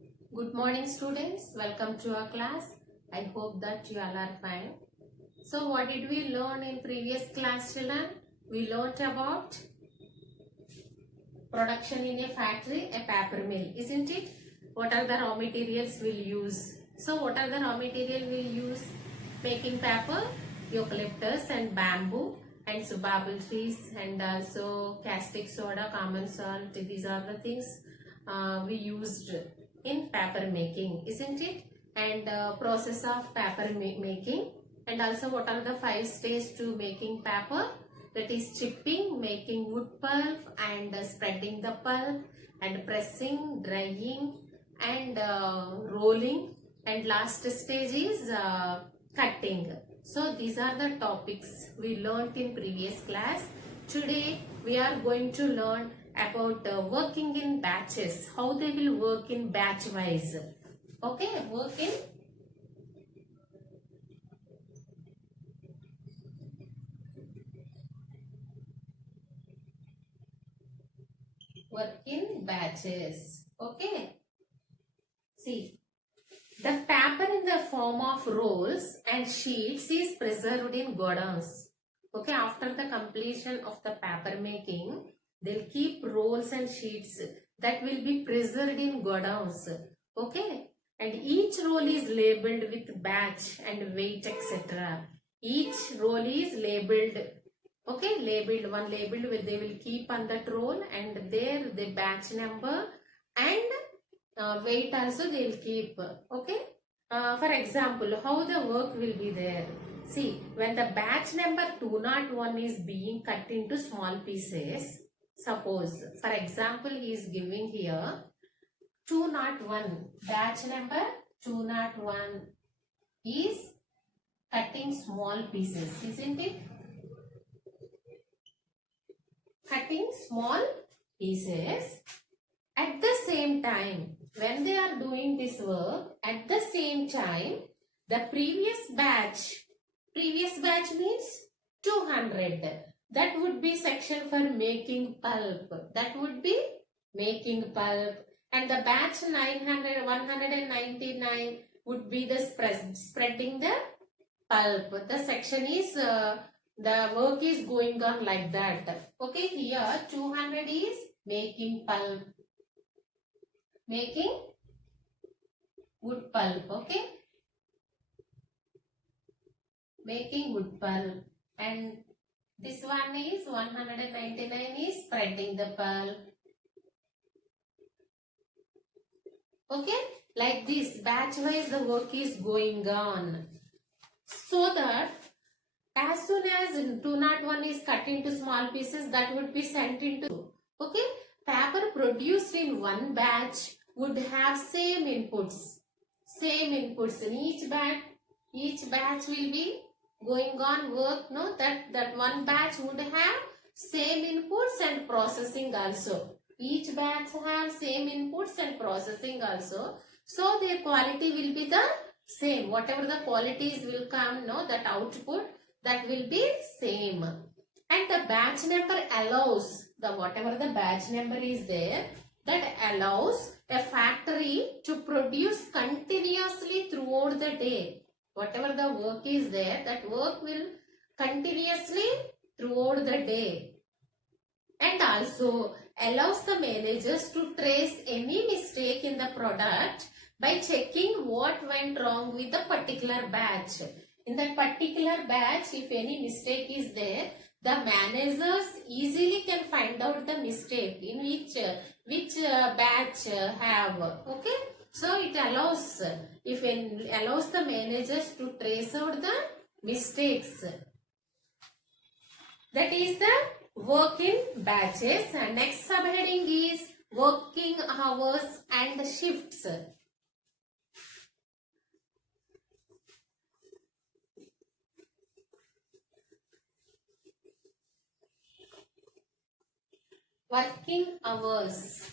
Good morning students, welcome to our class. I hope that you all are fine. So what did we learn in previous class children? We learnt about production in a factory, a paper mill, isn't it? What are the raw materials we'll use? So what are the raw material we'll use? Making paper, eucalyptus and bamboo and subapple trees and also caustic soda, common salt. These are the things we used in paper making, isn't it? And process of paper making, and also what are the 5 stages to making paper? That is chipping, making wood pulp and spreading the pulp and pressing, drying and rolling, and last stage is cutting. So these are the topics we learnt in previous class. Today we are going to learn about working in batches, how they will work in batch wise. Okay, work in batches. Okay, see, the paper in the form of rolls and sheets is preserved in godowns. Okay, after the completion of the paper making, they'll keep rolls and sheets that will be preserved in godowns. Okay, and each roll is labeled with batch and weight, etc. Each roll is labeled. Okay, labeled, one labeled where they will keep on that roll, and there the batch number and weight also they will keep. Okay, for example, how the work will be there. See, when the batch number 201 is being cut into small pieces, suppose, for example, he is giving here 201, batch number 201 is cutting small pieces, isn't it? Cutting small pieces. At the same time, when they are doing this work, at the same time, the previous batch means 200. That would be section for making pulp. That would be making pulp. And the batch 900, 199 would be the spreading the pulp. The section is, the work is going on like that. Okay, here 200 is making pulp. Making wood pulp, okay? Making wood pulp. And this one is 199 is spreading the pulp. Okay? Like this, batch wise the work is going on. So that as soon as 201 is cut into small pieces, that would be sent into, okay? Paper produced in one batch would have same inputs in each batch will be going on work, no, that one batch would have same inputs and processing also. Each batch have same inputs and processing also, so their quality will be the same. Whatever the qualities will come, no, that output, that will be same. And the batch number allows, the whatever the batch number is there, that allows a factory to produce continuously throughout the day. Whatever the work is there, that work will continuously throughout the day. And also allows the managers to trace any mistake in the product by checking what went wrong with the particular batch. In that particular batch, if any mistake is there, the managers easily can find out the mistake in which batch have. Okay, so it allows, allows the managers to trace out the mistakes. That is the work in batches. And next subheading is working hours and shifts. Working hours.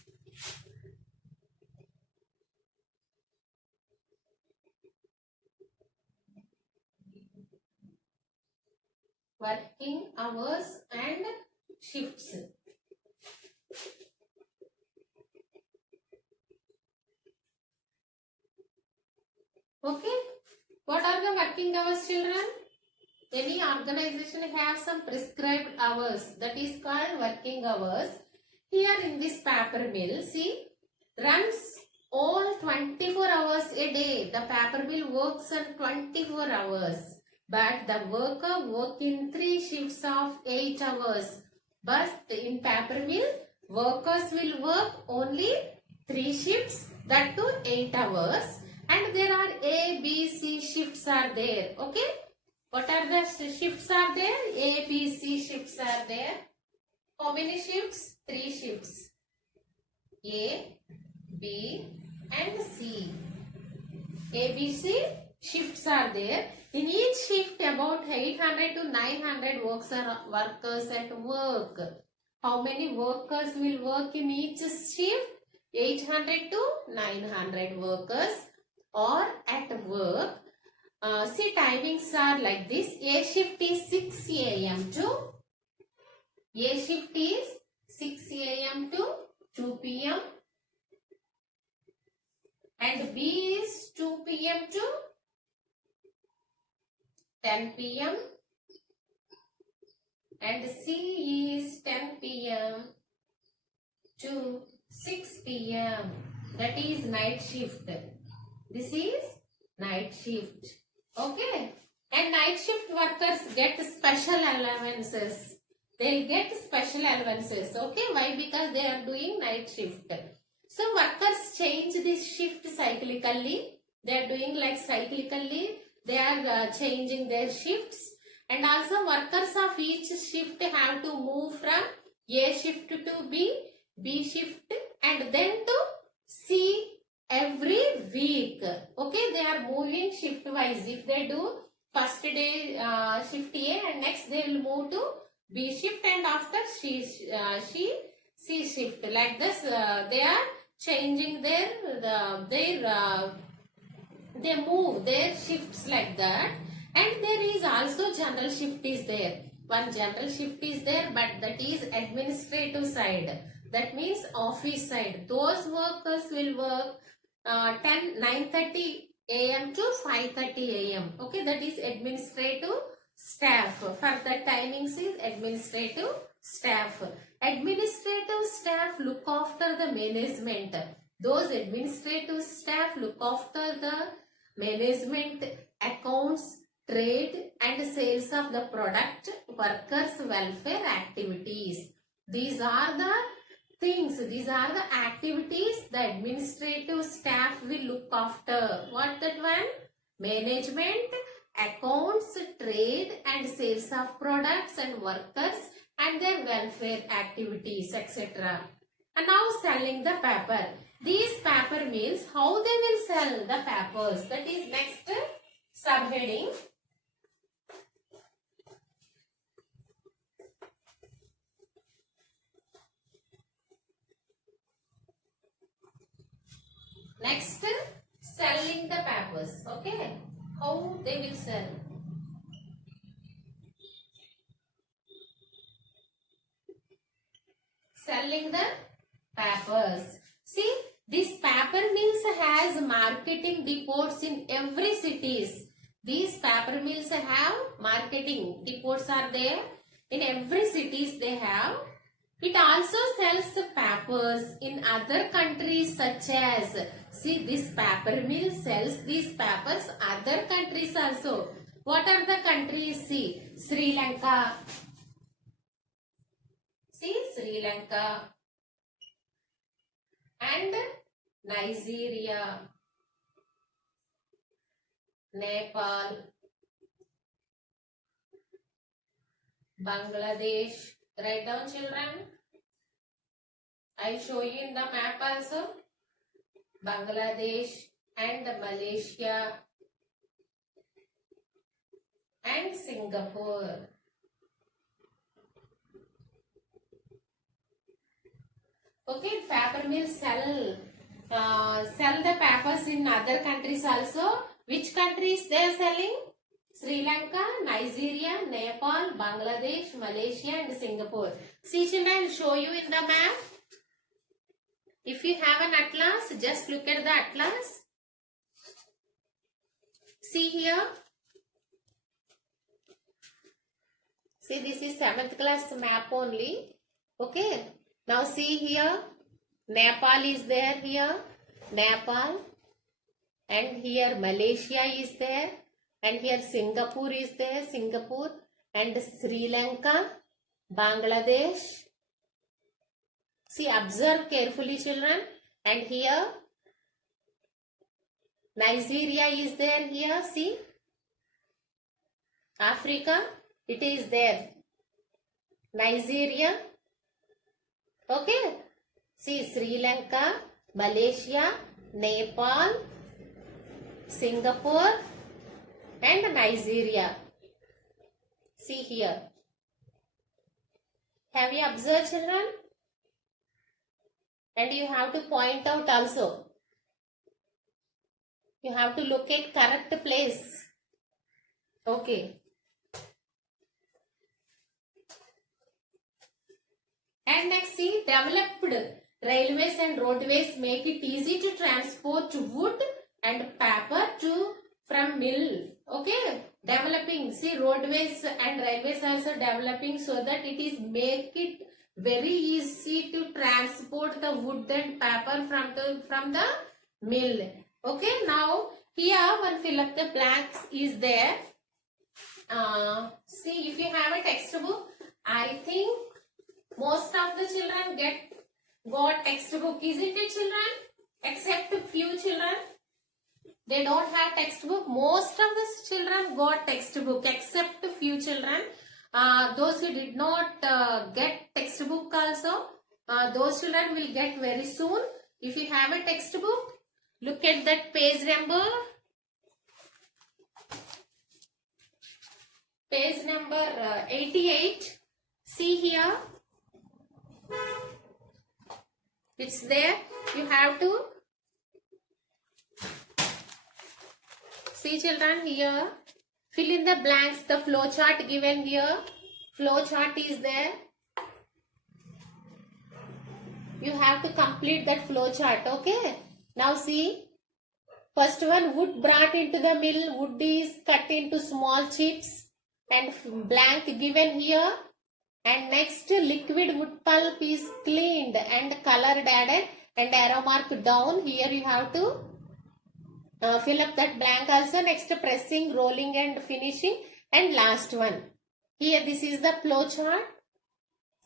Working hours and shifts. Okay. What are the working hours, children? Any organization have some prescribed hours, that is called working hours. Here in this paper mill, see, runs all 24 hours a day. The paper mill works on 24 hours. But the worker work in 3 shifts of 8 hours. But in paper mill, workers will work only 3 shifts, that too 8 hours. And there are A, B, C shifts are there. Okay. What are the shifts are there? A, B, C shifts are there. How many shifts? 3 shifts. A, B and C. A, B, C shifts are there. In each shift about 800 to 900 workers at work. How many workers will work in each shift? 800 to 900 workers or at work. See, timings are like this. A shift is 6 a.m. to A shift is 6 a.m. to 2 p.m. and B is 2 p.m. to 10 p.m. and C is 10 p.m. to 6 p.m. That is night shift. This is night shift. Okay. And night shift workers get special allowances. They'll get special allowances. Okay. Why? Because they are doing night shift. So workers change this shift cyclically. They are doing like cyclically. They are changing their shifts. And also workers of each shift have to move from A shift to B shift and then to C every week. Okay, they are moving shift wise. If they do first day shift A and next they will move to B shift and after C shift. Like this, they are changing they move their shifts like that. And there is also general shift is there. One general shift is there, but that is administrative side. That means office side. Those workers will work 9:30 a.m. to 5:30 a.m. Okay, that is administrative staff. For the timings is administrative staff. Administrative staff look after the management. Those administrative staff look after the management, accounts, trade and sales of the product, workers' welfare activities. These are the things, these are the activities the administrative staff will look after. What that one? Management, accounts, trade and sales of products and workers and their welfare activities, etc. And now selling the paper. These paper mills, how they will sell the papers? That is next subheading. Next, selling the papers. Okay, how they will sell? Selling the papers. See, this paper mills has marketing depots in every cities. These paper mills have marketing depots are there in every cities they have. It also sells papers in other countries such as, see, this paper mill sells these papers other countries also. What are the countries? See, Sri Lanka. See, Sri Lanka and Nigeria, Nepal, Bangladesh. Write down, children. I show you in the map also. Bangladesh and Malaysia and Singapore. Okay, paper mills sell the papers in other countries also. Which countries they are selling? Sri Lanka, Nigeria, Nepal, Bangladesh, Malaysia and Singapore. See, children, I will show you in the map. If you have an atlas, just look at the atlas. See here. See, this is 7th class map only. Okay. Now see here. Nepal is there here. Nepal. And here Malaysia is there. And here Singapore is there. Singapore. And Sri Lanka. Bangladesh. See, observe carefully, children. And here Nigeria is there here. See. Africa. It is there. Nigeria. Okay. See, Sri Lanka, Malaysia, Nepal, Singapore and Nigeria. See here. Have you observed, children? And you have to point out also. You have to locate correct place. Okay. And next, see, developed railways and roadways make it easy to transport wood and paper from mill. Okay, developing. See, roadways and railways also developing so that it is make it very easy to transport the wood and paper from the mill. Okay, now here one fill up the blanks is there. See, if you have a textbook, I think most of the children got textbook, isn't it, children? Except a few children, they don't have textbook. Most of the children got textbook, except a few children. Those who did not get textbook also, those children will get very soon. If you have a textbook, look at that page number. Page number 88. See here. It's there. You have to see, children, here. Fill in the blanks. The flow chart given here. Flow chart is there. You have to complete that flow chart. Okay. Now see. First one, wood brought into the mill. Wood is cut into small chips and blank given here. And next, liquid wood pulp is cleaned and colored added and arrow mark down. Here you have to fill up that blank also. Next, pressing, rolling and finishing. And last one. Here this is the flow chart.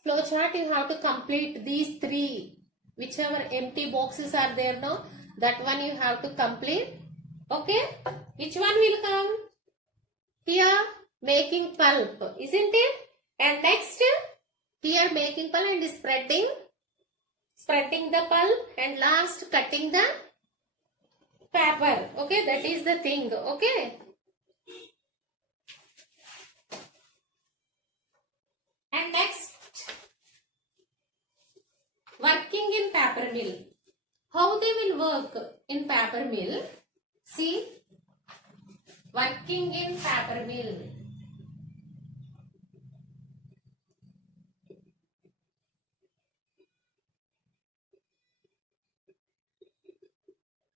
Flow chart, you have to complete these three. Whichever empty boxes are there now, that one you have to complete. Okay. Which one will come? Here, making pulp. Isn't it? And next, here making pulp and spreading the pulp, and last cutting the paper. Okay, that is the thing. Okay. And next, working in paper mill. How they will work in paper mill? See, working in paper mill.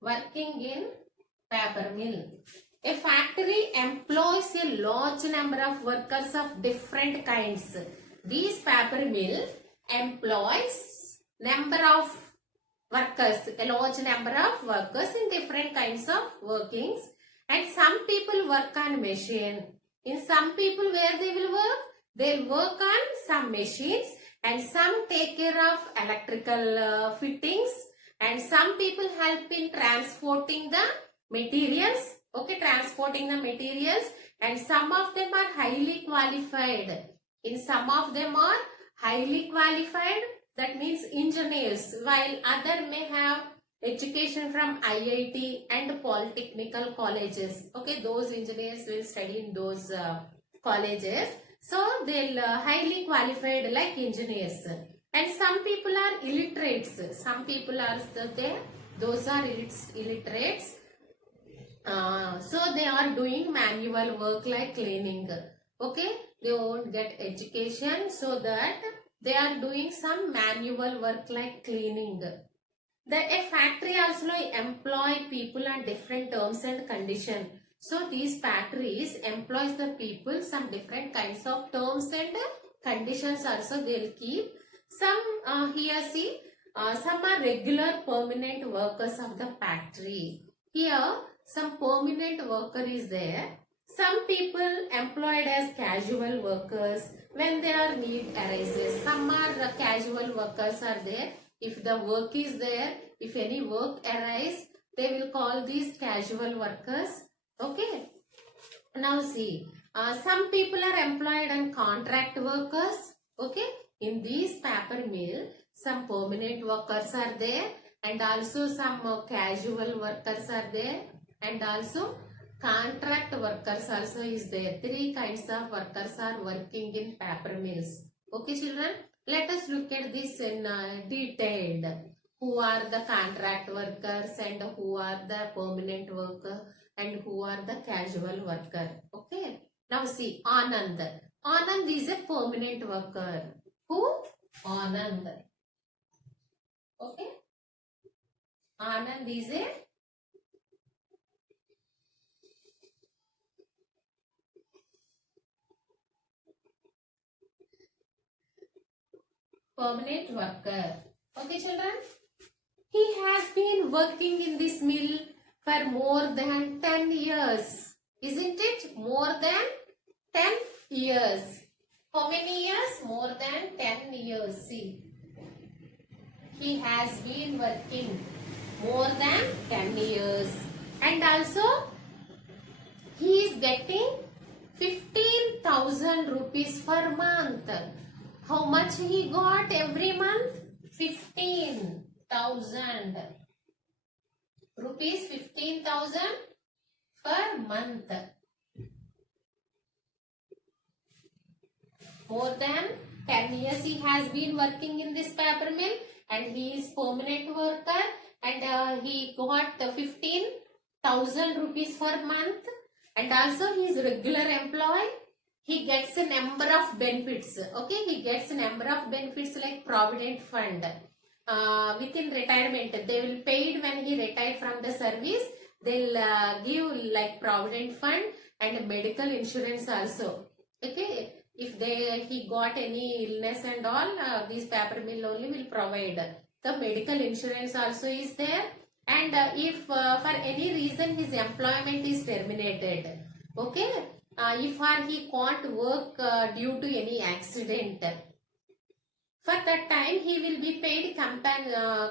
Working in paper mill. A factory employs a large number of workers of different kinds. These paper mill employs number of workers, a large number of workers in different kinds of workings. And some people work on machine. In some people where they will work? They'll work on some machines, and some take care of electrical fittings. And some people help in transporting the materials. Okay, transporting the materials. And some of them are highly qualified. In some of them are highly qualified. That means engineers. While other may have education from IIT and polytechnical colleges. Okay, those engineers will study in those colleges. So they'll highly qualified like engineers. And some people are illiterates. Some people are there. Those are illiterates. So they are doing manual work like cleaning. Okay. They won't get education. So that they are doing some manual work like cleaning. A factory also employ people on different terms and conditions. So these factories employs the people, some different kinds of terms and conditions also they'll keep. Some here see, some are regular permanent workers of the factory. Here some permanent worker is there. Some people employed as casual workers when their need arises. Some are casual workers are there. If the work is there, if any work arises, they will call these casual workers. Okay. Now see, some people are employed and contract workers. Okay. In these paper mill, some permanent workers are there and also some casual workers are there and also contract workers also is there. Three kinds of workers are working in paper mills. Okay children, let us look at this in detailed. Who are the contract workers and who are the permanent worker and who are the casual worker. Okay. Now see, Anand. Anand is a permanent worker. Who? Anand. Okay. Anand is a permanent worker. Okay children. He has been working in this mill for more than 10 years. Isn't it? More than 10 years. How many years? More than 10 years. See. He has been working more than 10 years. And also, he is getting 15,000 rupees per month. How much he got every month? 15,000 rupees. 15,000 per month. More than 10 years he has been working in this paper mill and he is permanent worker and he got 15,000 rupees per month and also he is regular employee. He gets a number of benefits. Okay, he gets a number of benefits like provident fund. Within retirement, they will paid when he retired from the service. They'll give like provident fund and medical insurance also. Okay, if he got any illness and all, this paper mill only will provide. The medical insurance also is there. And if for any reason his employment is terminated, okay, if he can't work due to any accident, for that time he will be paid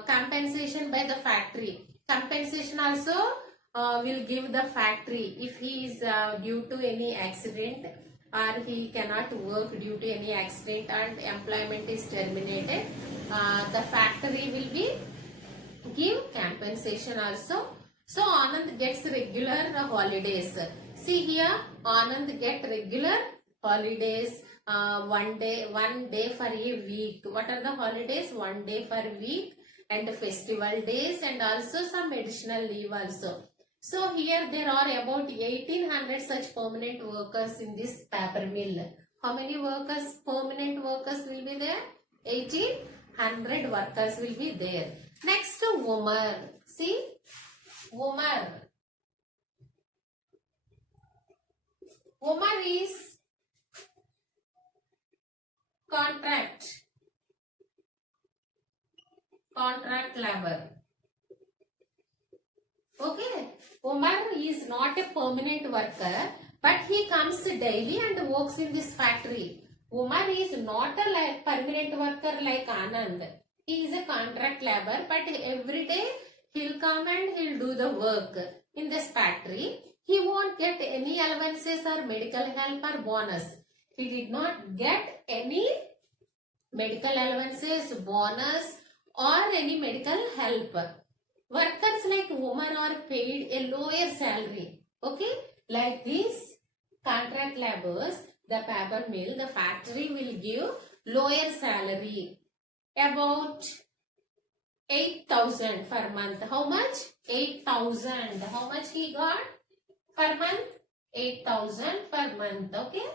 compensation by the factory. Compensation also will give the factory if he is due to any accident or he cannot work due to any accident and employment is terminated. The factory will be give compensation also. So Anand gets regular holidays. See here, Anand get regular holidays. One day for a week. What are the holidays? One day per week and festival days and also some additional leave also. So here there are about 1800 such permanent workers in this paper mill. How many workers, permanent workers will be there? 1800 workers will be there. Next to Umar. See, Umar. Umar is contract labor. Okay, Umar is not a permanent worker, but he comes daily and works in this factory. Umar is not a permanent worker like Anand. He is a contract labor, but every day he'll come and he'll do the work in this factory. He won't get any allowances or medical help or bonus. He did not get any medical allowances, bonus or any medical help. Workers like Umar are paid a lower salary. Okay, like these contract laborers, the paper mill, the factory will give lower salary. About 8,000 per month. How much? 8,000. How much he got per month? 8,000 per month. Okay.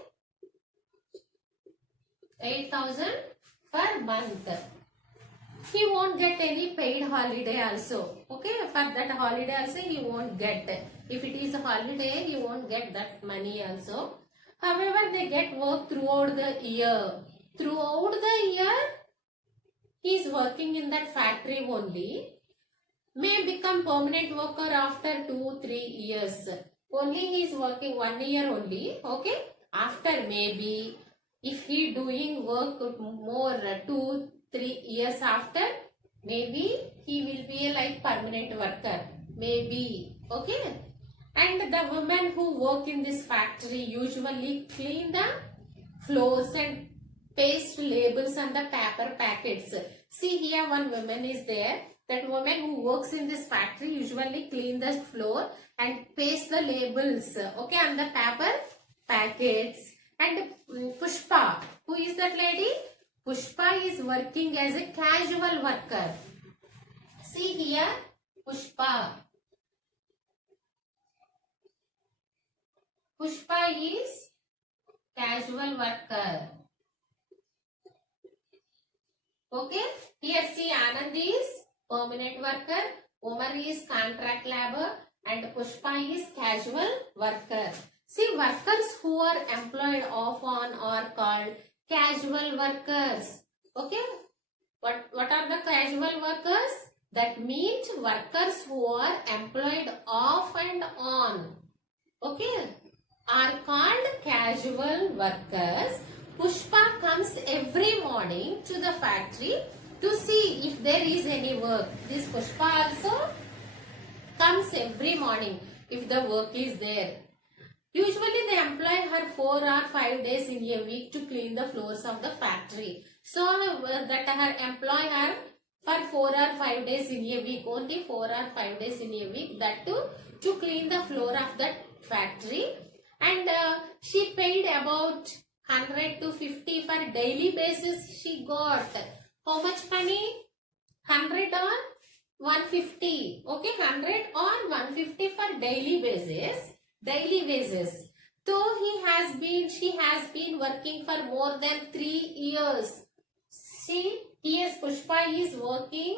8,000 per month. he won't get any paid holiday also. Okay, for that holiday also he won't get. If it is a holiday, he won't get that money also. However, they get work throughout the year. Throughout the year, he is working in that factory only. May become permanent worker after 2-3 years. Only he is working 1 year only. Okay. After maybe if he doing work more 2-3 years after, maybe he will be like permanent worker. Maybe. Okay. And the women who work in this factory usually clean the floors and paste labels on the paper packets. See here one woman is there. That woman who works in this factory usually clean the floor and paste the labels, okay, on the paper packets. And Pushpa, who is that lady? Pushpa is working as a casual worker. See here, Pushpa. Pushpa is casual worker. Okay, here see Anand is permanent worker, Omar is contract labor, and Pushpa is casual worker. See, workers who are employed off on are called casual workers. Okay, what are the casual workers? That means workers who are employed off and on. Okay, are called casual workers. Pushpa comes every morning to the factory to see if there is any work. This Pushpa also comes every morning if the work is there. Usually they employ her 4 or 5 days in a week to clean the floors of the factory. So that her employ her for 4 or 5 days in a week. Only 4 or 5 days in a week. That too to clean the floor of that factory. And she paid about 100 to 50 for daily basis she got. How much money? 100 or 150. Okay, 100 or 150 for daily basis. Daily basis. Though she has been working for more than 3 years. See, here Pushpa is working.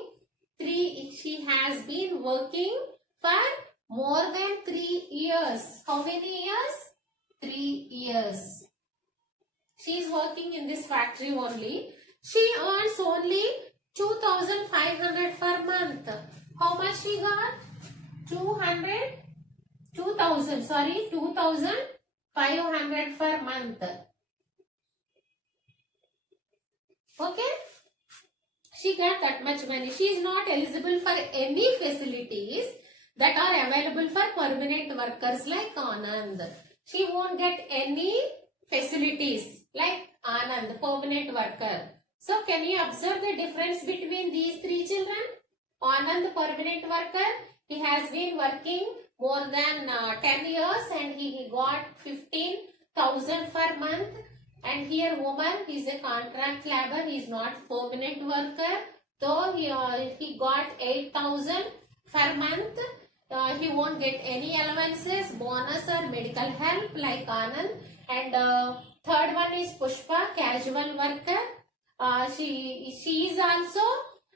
She has been working for more than 3 years. How many years? 3 years. She is working in this factory only. She earns only 2,500 per month. How much she got? 2,500 per month. Okay? She got that much money. She is not eligible for any facilities that are available for permanent workers like Anand. She won't get any facilities like Anand, permanent worker. So, can you observe the difference between these 3 children? Anand, permanent worker, he has been working more than 10 years and he got 15,000 per month. And here Omar, he is a contract labor, he is not permanent worker. Though he got 8,000 per month, he won't get any allowances, bonus or medical help like Anand. And third one is Pushpa, casual worker. She is also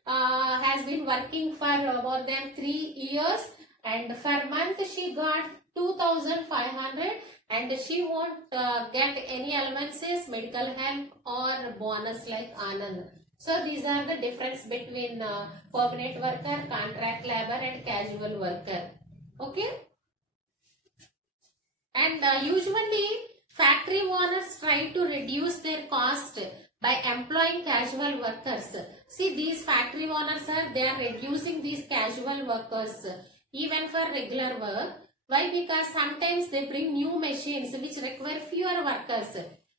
has been working for more than 3 years, and per month she got 2,500 and she won't get any allowances, medical help or bonus like Anand. So these are the difference between permanent worker, contract labor and casual worker. Okay. And usually factory owners try to reduce their cost by employing casual workers. See, these factory owners they are reducing these casual workers even for regular work. Why? Because sometimes they bring new machines which require fewer workers.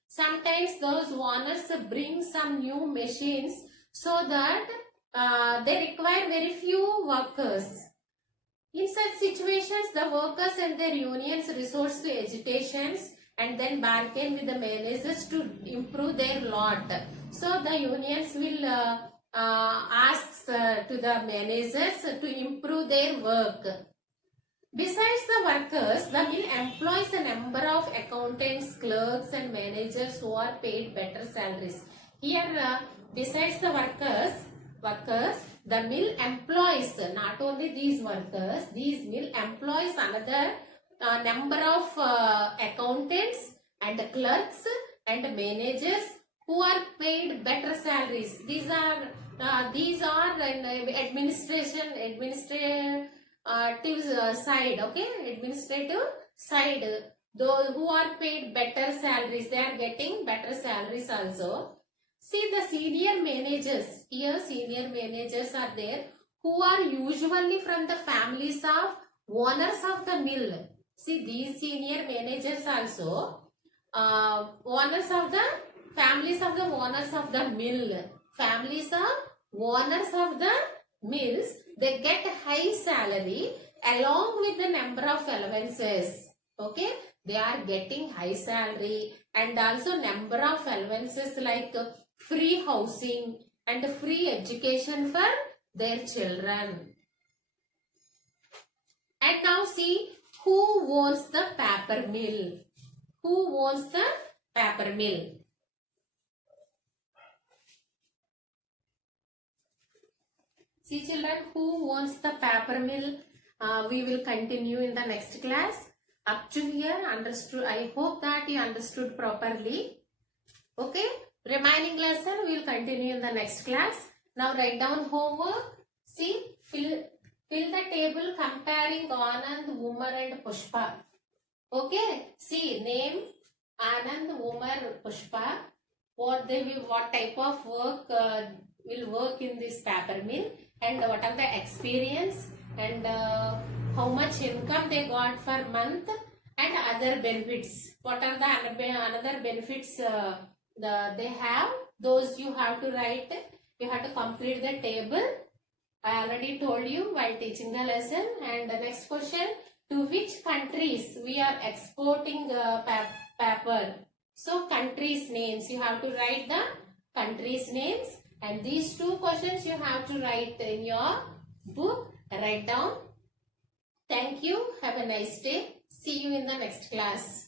Sometimes those owners bring some new machines so that they require very few workers. In such situations, the workers and their unions resort to agitations and then bargain with the managers to improve their lot. So the unions will ask to the managers to improve their work. Besides the workers, the mill employs a number of accountants, clerks and managers who are paid better salaries. Here, besides the workers workers, the mill employs not only these workers, these mill employs another number of accountants and clerks and managers who are paid better salaries. These are an administrative side, okay, administrative side. Those who are paid better salaries, they are getting better salaries also. See the senior managers, here senior managers are there who are usually from the families of owners of the mill. See these senior managers also owners of the families of the owners of the mill. Families of owners of the mills, they get high salary along with the number of allowances. Okay, they are getting high salary and also number of allowances like free housing and free education for their children. And now see who owns the paper mill. Who owns the paper mill? See children, who owns the paper mill? We will continue in the next class. Up to here, understood. I hope that you understood properly. Okay. Remaining lesson we will continue in the next class. Now write down homework. See, fill the table comparing Anand, Umar and Pushpa. Okay. See, name Anand, Umar, Pushpa. What type of work will work in this paper mill, and what are the experience, and how much income they got for month, and other benefits. What are the another benefits they have? Those you have to write. You have to complete the table. I already told you while teaching the lesson. And the next question: to which countries we are exporting paper? So countries names, you have to write the countries names, and these two questions you have to write in your book. Write down. Thank you. Have a nice day. See you in the next class.